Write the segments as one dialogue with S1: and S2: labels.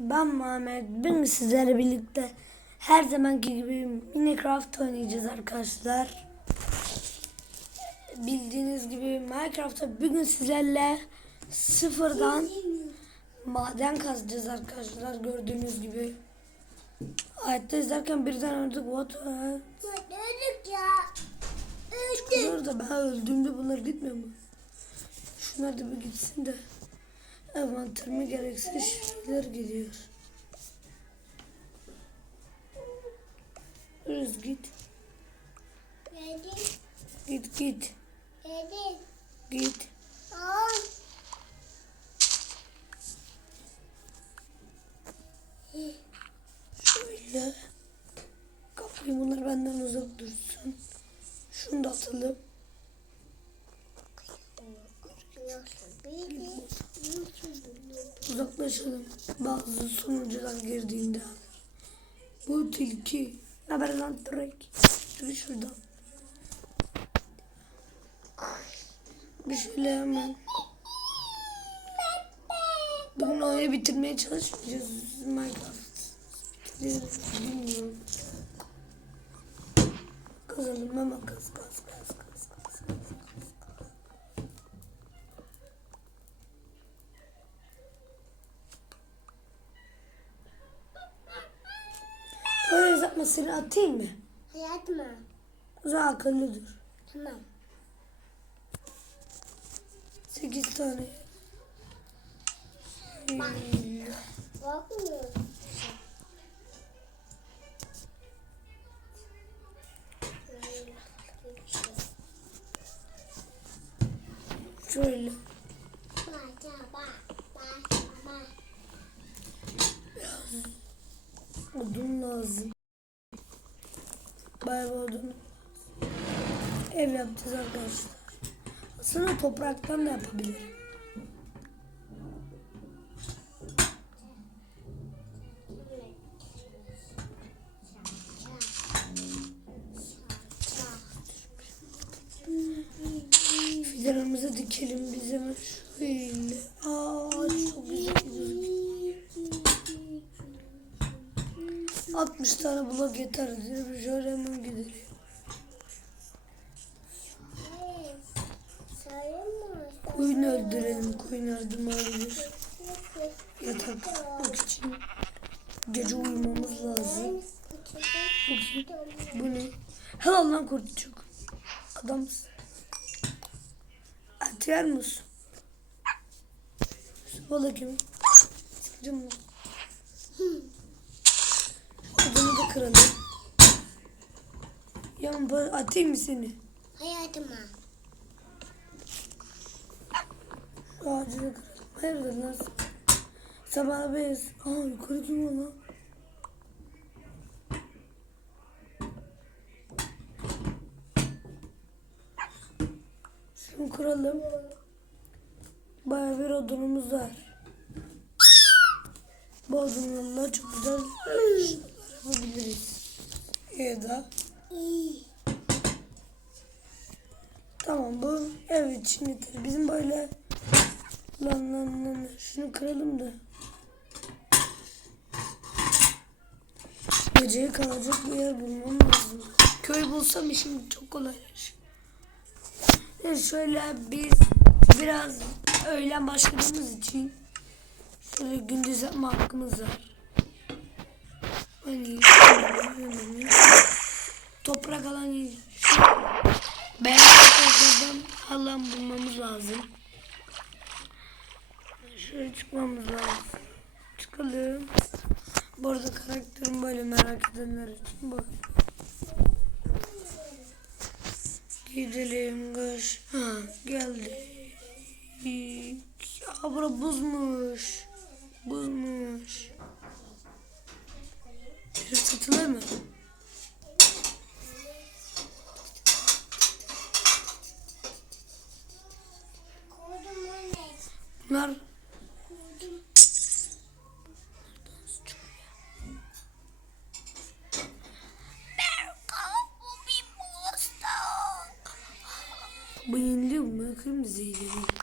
S1: ben Muhammed. Bugün sizlerle birlikte her zamanki gibi Minecraft oynayacağız arkadaşlar. Bildiğiniz gibi Minecraft'ta bugün sizlerle sıfırdan maden kazacağız arkadaşlar gördüğünüz gibi. Hayatta izlerken birden öldük. What?
S2: Öldük ya. Öldük.
S1: Dur da ben öldüğümde bunlar gitmiyor mu? Şunlar da bir gitsin de. Envanterime gereksiz şeyler geliyor. Öz git. Git git. Git. Şöyle. Kapıyı bunlar benden uzak dursun. Şunu da atalım. Bazı sunucular girdiğinde. Bu tilki. Haber lan Drake? Şöyle şuradan. Bir şöyle hemen. Bugün oyunu bitirmeye çalışmayacağız. Minecraft. Bilmiyorum. Kazalım hemen Yapmasını atayım mı?
S2: Hayatım.
S1: O zaman akıllı dur.
S2: Tamam.
S1: Sekiz tane.
S2: Bakmıyor.
S1: Şöyle. Odun lazım. Bayağı odun. Ev yapacağız arkadaşlar. Aslında topraktan da yapabilirim. Fidanımızı dikelim biz hemen şöyle. Aa çok güzel gözüküyor. 60 tane blok yeter. Şöyle hemen gidelim. Koyun öldürelim. Koyun yardım alabilir. Yatak yapmak için gece uyumamız lazım. Bakayım. Bu ne? Helal lan kurtçuk. Adamsın. Et yer misin? Valla kim? Sıkıcı mı? Adamı da kıralım. Ya ben atayım mı seni?
S2: Hayatıma.
S1: Şu ağacı da kıralım. Hayırdır nasıl? Sabah beyaz. Aa yukarı kim o lan? Şunu kıralım. Bayağı bir odunumuz var. Bu odunlarla çok güzel yapabiliriz. Ya da tamam bu ev için yeter. Bizim böyle lan lan lan şunu kıralım da. Geceye kalacak bir yer bulmam lazım. Köy bulsam işim çok kolaylaşır. Yani şöyle biz biraz öğlen başladığımız için şöyle gündüz yapma hakkımız var. Hani. Toprak alan şu beyaz topraklardan alan bulmamız lazım. Şöyle çıkmamız lazım. Çıkalım. Bu arada karakterim böyle merak edenler için böyle. Gidelim kış. Ha geldik. Ya bura buzmuş. Buzmuş. Bir satılır mı? Bunlar bu yeniliyor mu? Kırmızı yeniliyor.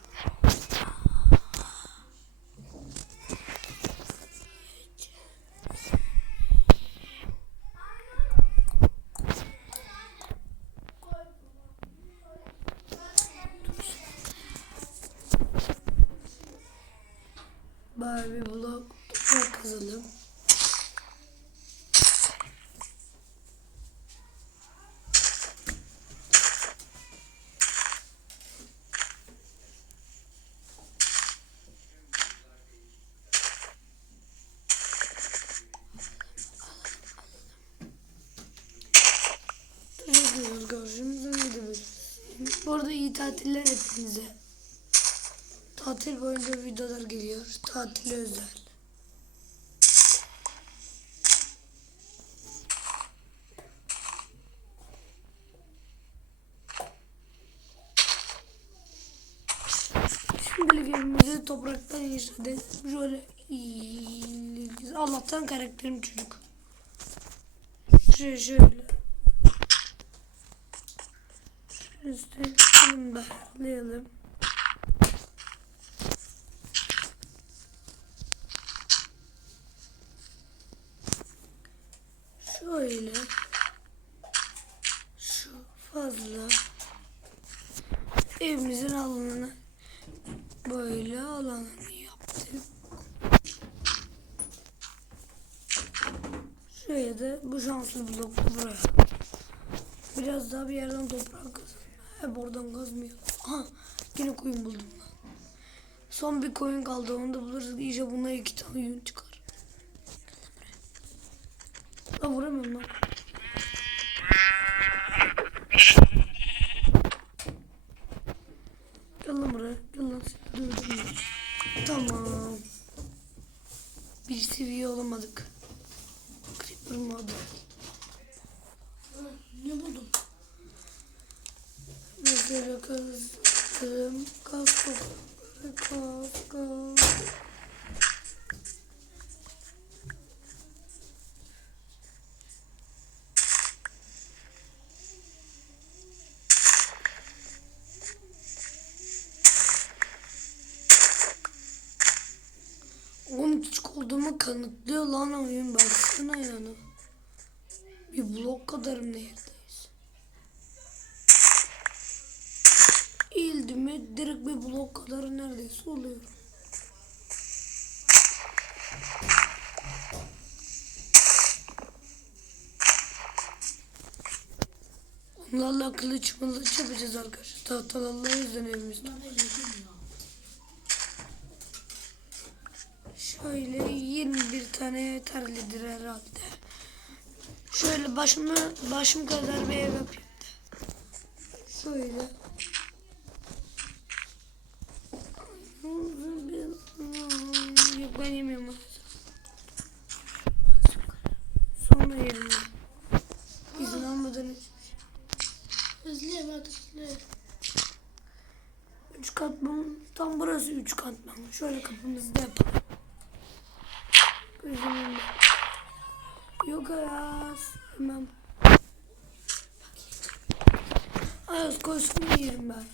S1: Tekrar kazalım. Teşekkür ederiz kardeşimizden gidebiliriz. Bu arada iyi tatiller hepinize. Tatil boyunca videolar geliyor. Tatile özel. Şimdilik evimizi topraktan inşa edelim. Şöyle Allah'tan karakterim çocuk. Şöyle şöyle. Üstüne bunu da ayarlayalım. Şöyle. Şu fazla. Evimizin alanını böyle alanını yaptık. Şuraya da bu şanslı bloklu buraya. Biraz daha bir yerden toprak kazın. Hep oradan kazmıyor. Aha yine koyun buldum lan. Son bir koyun kaldı onu da buluruz. İyice buna iki tane yün çıkar. Lan vuramıyorum lan. Gel lan buraya. Gel lan. seni dövdüm ya. Tamam. Bir seviye olamadık. Modu. Ne buldum? Mesela kazdım. Kaz toprakları kaz kaz. Oğlum küçük olduğumu kanıtlıyor lan oyun baksana yani. Bir neredeyiz. Eğildi mi direkt bir blok kadar neredeyse oluyor. Onlarla kılıç mılıç yapacağız arkadaşlar. Tahtalarla yüzden evimizde. Şöyle 21 tane yeterlidir herhalde. Şöyle başımı başım kadar bir ev yapayım da. Şöyle. Yok ben yemiyorum. Sonra yerim ben. İzin almadan hiç.
S2: Hızlı hadi hızlı.
S1: Üç katman. Tam burası üç katman. Şöyle kapımızı da yapalım. Gözümün önünde. Yok Ayaz. Hemen. Ayaz koysun yerim ben.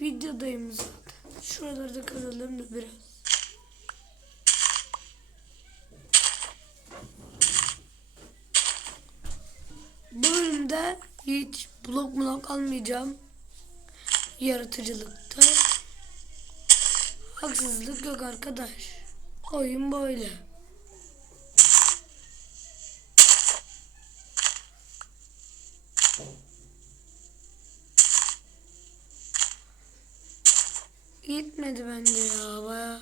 S1: Videodayım zaten. Şuraları da kazalım da biraz. Bu bölümde hiç blok blok almayacağım. Yaratıcılıkta. Haksızlık yok arkadaş. Oyun böyle. Gitmedi bence ya baya.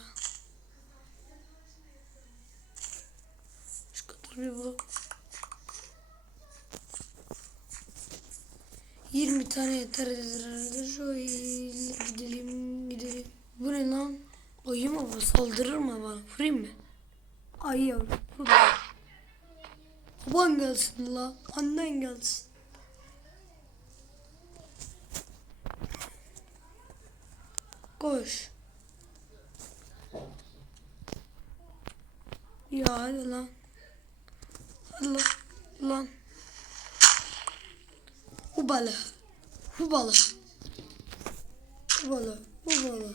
S1: Şu kadar bir blok. 20 tane yeter herhalde. Şöyle gidelim gidelim. Bu ne lan? Ayı mı bu? Saldırır mı bana? Vurayım mı? Ay yavrum. Baban gelsin la. Annen gelsin. Koş. Ya hadi lan. Hadi lan. Lan. Hubala. Hubala. Hubala. Hubala.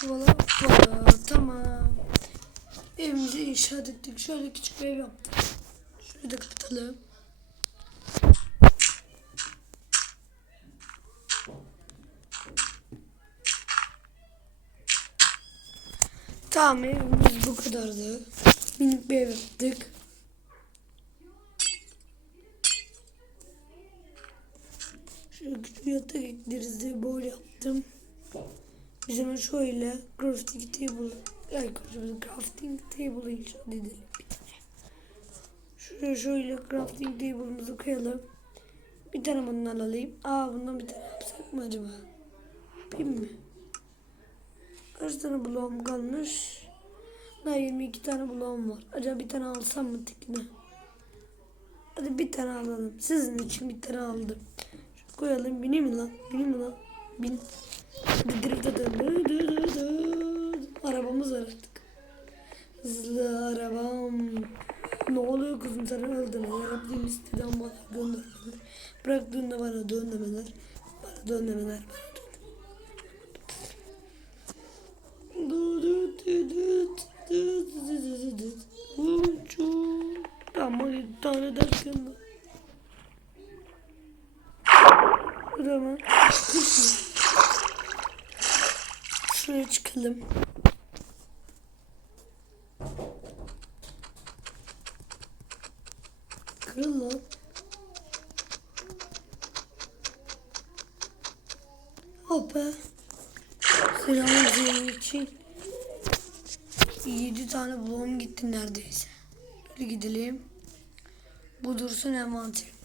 S1: Hubala. Hubala. Tamam. Evimizi inşaat ettik. Şöyle küçük bir ev yaptık. Şöyle de kapatalım. Tamam evimiz bu kadardı. Minik bir ev yaptık. Yatak ekleriz diye böyle yaptım. Bizim şöyle crafting table yani crafting table inşa edelim bir. Şuraya şöyle crafting table'ımızı koyalım. Bir tane bundan alayım. Aa bundan bir tane yapsak mı acaba? Yapayım mı? Kaç tane bloğum kalmış? Daha 22 tane bloğum var. Acaba bir tane alsam mı tekne? Hadi bir tane alalım. Sizin için bir tane aldım. Koyalım. Bineyim mi lan? Bineyim mi lan? Bin. Arabamız var artık. Hızlı arabam. Ne oluyor kızım sana öldün. Rabbim isteden bana göndermeler. Bıraktığında bana dönmemeler. Bana dönmemeler. Bana dönmemeler. Uçu. Ama bir tane derken kış mı? Şuraya çıkalım. Kırıl lan. Hoppa. Selam için. 7 tane bloğum gitti neredeyse. Şöyle gidelim. Bu dursun envanterimde.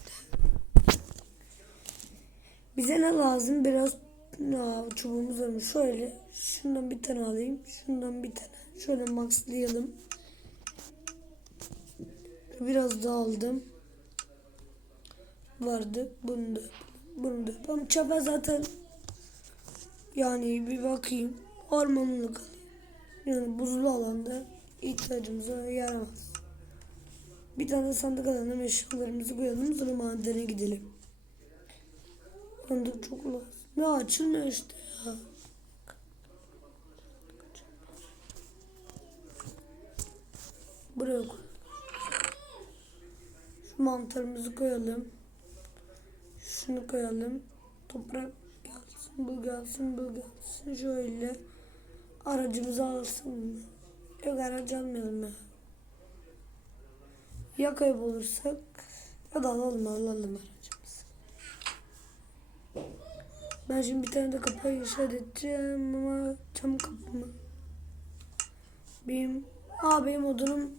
S1: Bize ne lazım? Biraz Aa, çubuğumuz var mı? Şöyle. Şundan bir tane alayım. Şundan bir tane. Şöyle maxlayalım. Biraz daha aldım. Vardı. Bunu da. Bunu da. Ama çapa zaten yani bir bakayım. Ormanlık. Yani buzlu alanda ihtiyacımıza yaramaz. Bir tane sandık alalım, eşyalarımızı koyalım, sonra madene gidelim. Sandık çok lazım. Ne açılmıyor işte ya. Buraya koy. Şu mantarımızı koyalım. Şunu koyalım. Toprak gelsin, bu gelsin, bu gelsin. Şöyle aracımızı alsın? Yok aracı almayalım ya. Ya kaybolursak ya da alalım alalım aracımızı. Ben şimdi bir tane de kapı inşaat edeceğim ama cam kapı mı? Benim, aa benim odunum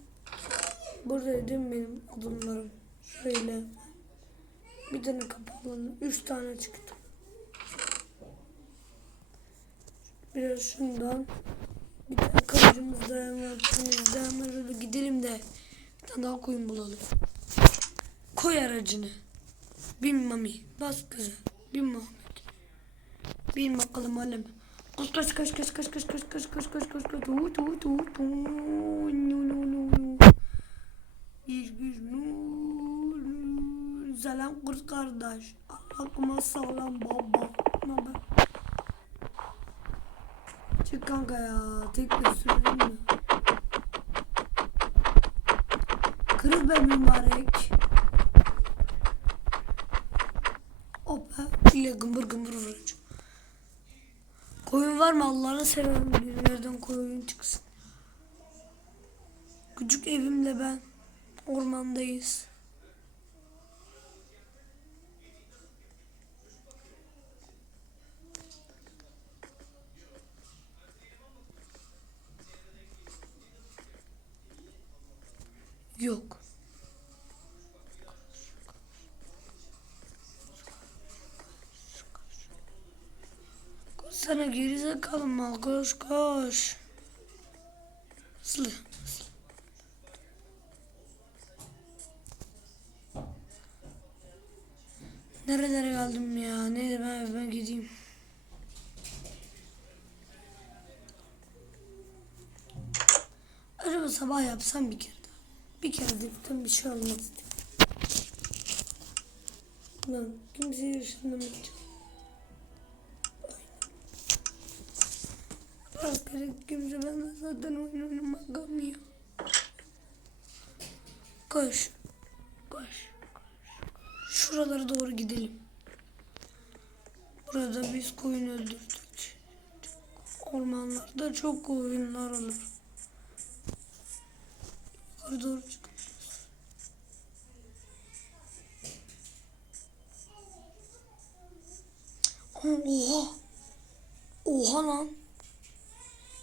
S1: buradaydı değil benim odunlarım? Şöyle. Bir tane kapı alalım. Üç tane çıktı. Biraz şundan. Bir tane hemen vakitimizde hemen gidelim de bir tane daha koyun bulalım. Koy aracını. Bin mami. Bas kızı. Bin Muhammed. Bin bakalım alem. Koş koş koş koş koş koş koş koş koş koş koş koş. Nu nu nu. Bir bir nur. Selam kız kardeş. Aklıma sağlam baba. Haber? Çık kanka ya. Tek de sürdün mü? Kırıl be mübarek. Hoppa. İle gımbır gımbır vuracağım. Var mı Allah'ını severim bir yerden koyun çıksın. Küçük evimle ben ormandayız. Yok. Sana geri zekalı mal koş koş. Hızlı. Nerelere geldim ya? Neyse ben evime gideyim. Acaba sabah yapsam bir kere daha. Bir kere bütün bir şey olmaz. Lan kimseye yaşanlamayacak. Askere kimse benden zaten oyun oynamak kalmıyor. Koş. Koş. Şuralara doğru gidelim. Burada biz koyun öldürdük. Ormanlarda çok koyunlar olur. Yukarı doğru çık. Oha. Oha lan.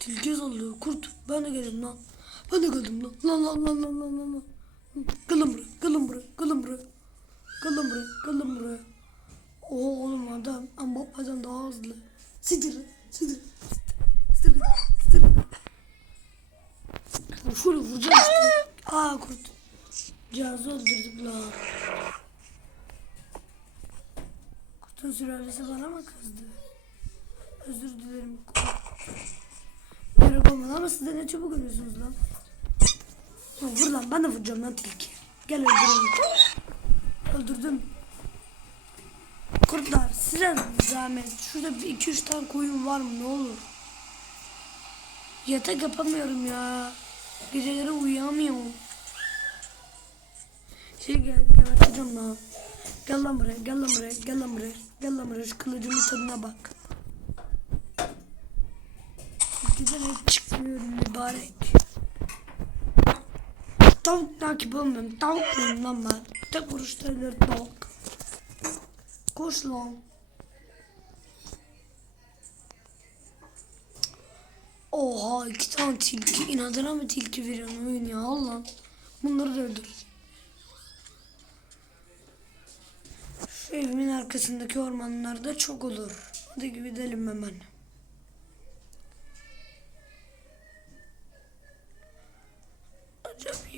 S1: Tilki sallıyor kurt. Ben de geldim lan. Ben de geldim lan. Lan lan lan lan lan lan. lan. Gelin buraya. Gelin buraya. Gelin buraya. Gelin buraya. Gelin buraya. Oha oğlum adam. Ama babacan daha hızlı. Sidir. Sidir. Sidir. Sidir. Şöyle vuracağım işte. Aa kurt. Cihazı öldürdük la. Kurtun sülalesi bana mı kızdı? Özür dilerim kurt. Merak olmadı ama siz ne çabuk ölüyorsunuz lan. Lan vur lan ben de vuracağım lan tilki. Gel öldürelim. Öldürdüm. Kurtlar size zahmet. Şurada bir iki üç tane koyun var mı ne olur. Yatak yapamıyorum ya. Geceleri uyuyamıyorum. Şey gel yaratacağım lan. Gel lan buraya, gel lan buraya, gel lan buraya. Gel lan buraya şu kılıcımın tadına bak. Çıkmıyorum mübarek. Tavuk takip olmuyorum. Tavuk muyum lan ben? Tek vuruşta ölür tavuk. Koş lan. Oha iki tane tilki. İnadına mı tilki veriyorsun oyun ya Allah'ım. Bunları da öldür. Şu evimin arkasındaki ormanlarda çok olur. Hadi gidelim hemen.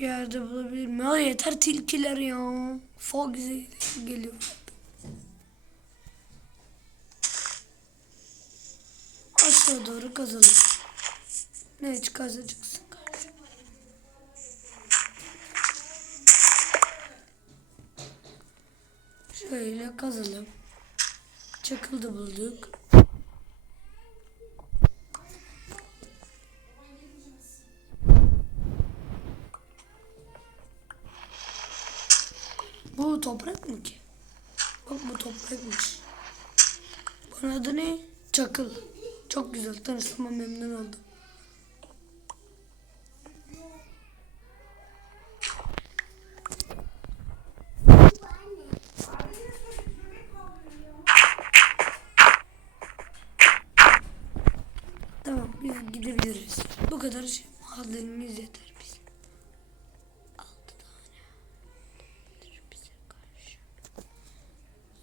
S1: Yerde bulabilir miyim? Ya yeter tilkiler ya. Foxy geliyor. Aşağı doğru kazalım. Ne çıkarsa çıksın. Şöyle kazalım. Çakıl da bulduk. Tanıştığıma memnun oldum. Tamam biz gidebiliriz. Bu kadar şey mahallenimiz yeter bize.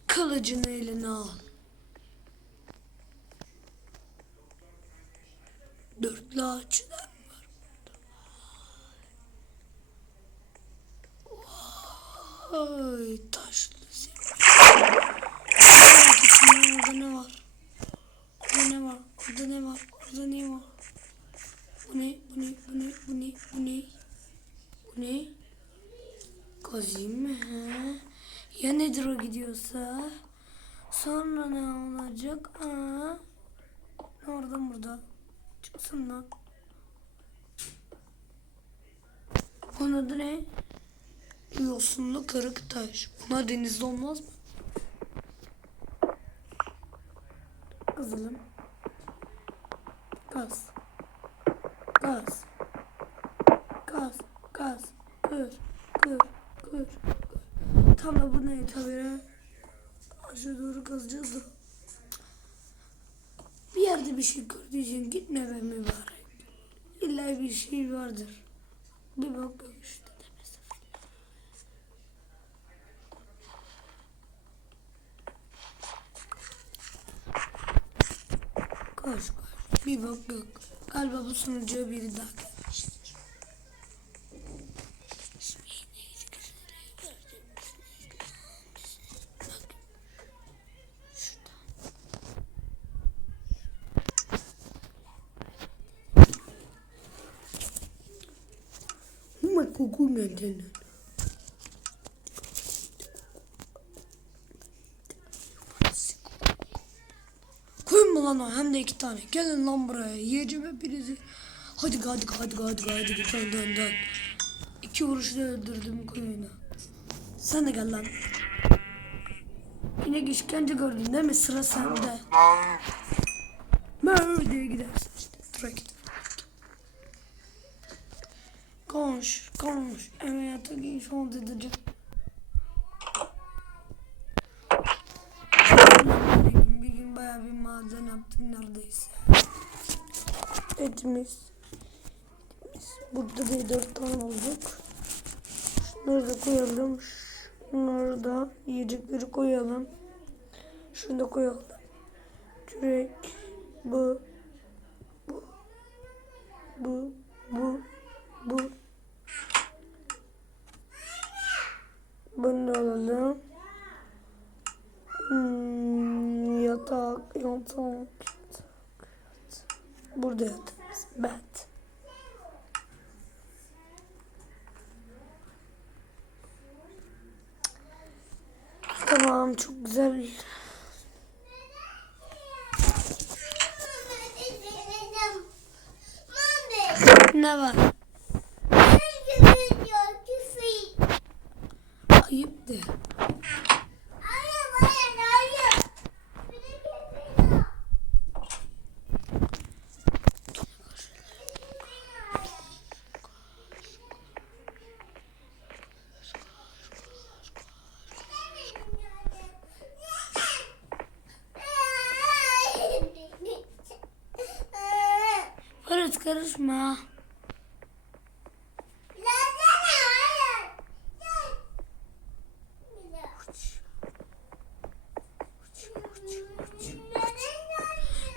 S1: Kılıcını eline al. Ağaçlar var. Vay taşlı zemin. Ne var? Orada ne var? Orada ne var? Orada ne var? Bu ne? Bu ne? Bu ne? Bu ne? Bu ne? Bu ne? Kazayım mı? He? Ya nedir o gidiyorsa? Sonra ne olacak? Aa, ne oradan burada? Çıksın lan. Bunun ne? Yosunlu kırık taş. Bunlar denizde olmaz mı? Kızılım. Gaz. Gaz. Gaz. Gaz. Kır. Kır. Kır. kır. Tamam bu ne tabii. Aşağı doğru kazacağız da. Bir yerde bir şey gördüğü için gitme be mübarek. İlla bir şey vardır. Bir bak bak işte demesi. Koş koş. Bir bak yok. Sunucuya biri daha gelmiştir. Uma koku nereden? Koyun mu lan o? Hem de iki tane. Gelin lan buraya. Yiyeceğim hepinizi. Hadi hadi hadi hadi hadi dön dön dön. İki vuruşla öldürdüm koyunu. Sen de gel lan. Yine işkence gördün değil mi? Sıra sende. Mö diye gidersin işte.
S2: Koş, koş. Eve yatak inşaat edeceğim. Bir gün, bir gün bayağı bir maden yaptık neredeyse. Etimiz. etimiz. Burada da dört tane bulduk. Şunları da koyalım. Şunları da yiyecekleri koyalım. Şunu da koyalım. Kürek. Bu. Bu. Bu. Bu. Bu. Bunu da alalım. Hmm, yatak, yatak, yatak. Burada yatağımız. Bed. Tamam çok güzel. Ne var?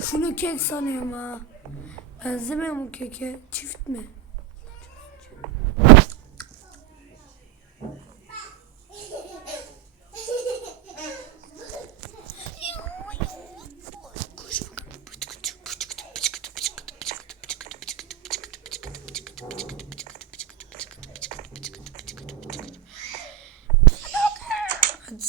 S2: Şunu kek sanıyorum ha. Benzemiyor mu keke? Çift mi? Hadi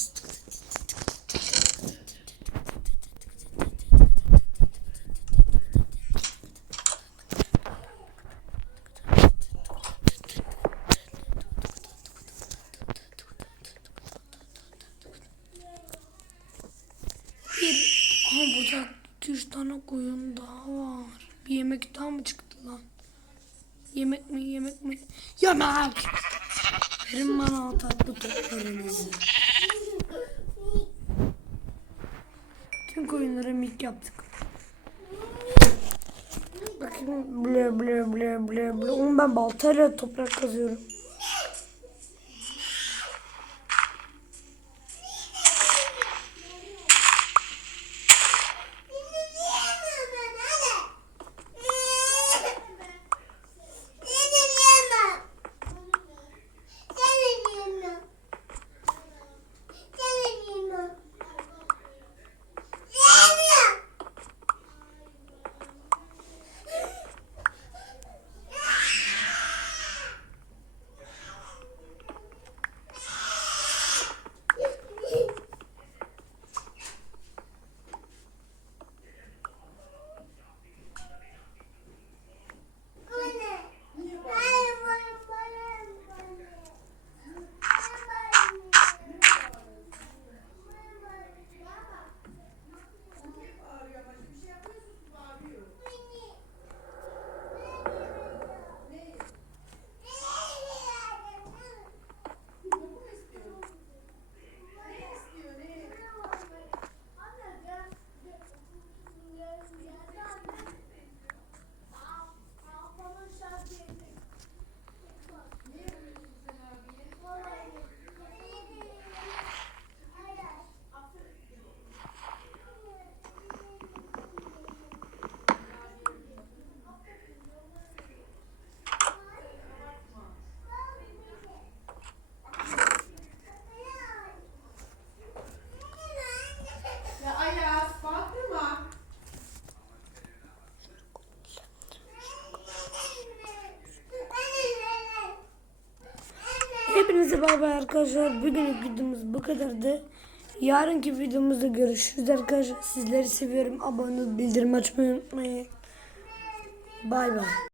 S2: Bir, aha burada 200 tane koyun daha var. Bir yemek daha mı çıktı lan? Yemek mi yemek mi? Yemek! Verin bana tatlı toplarınızı. Tüm koyunlara mik yaptık. Bakayım ble ble ble ble ble. Oğlum ben baltayla toprak kazıyorum. Hepinize bay bay arkadaşlar. Bugünlük videomuz bu kadardı. Yarınki videomuzda görüşürüz arkadaşlar. Sizleri seviyorum. Abone olup bildirim açmayı unutmayın. Bay bay.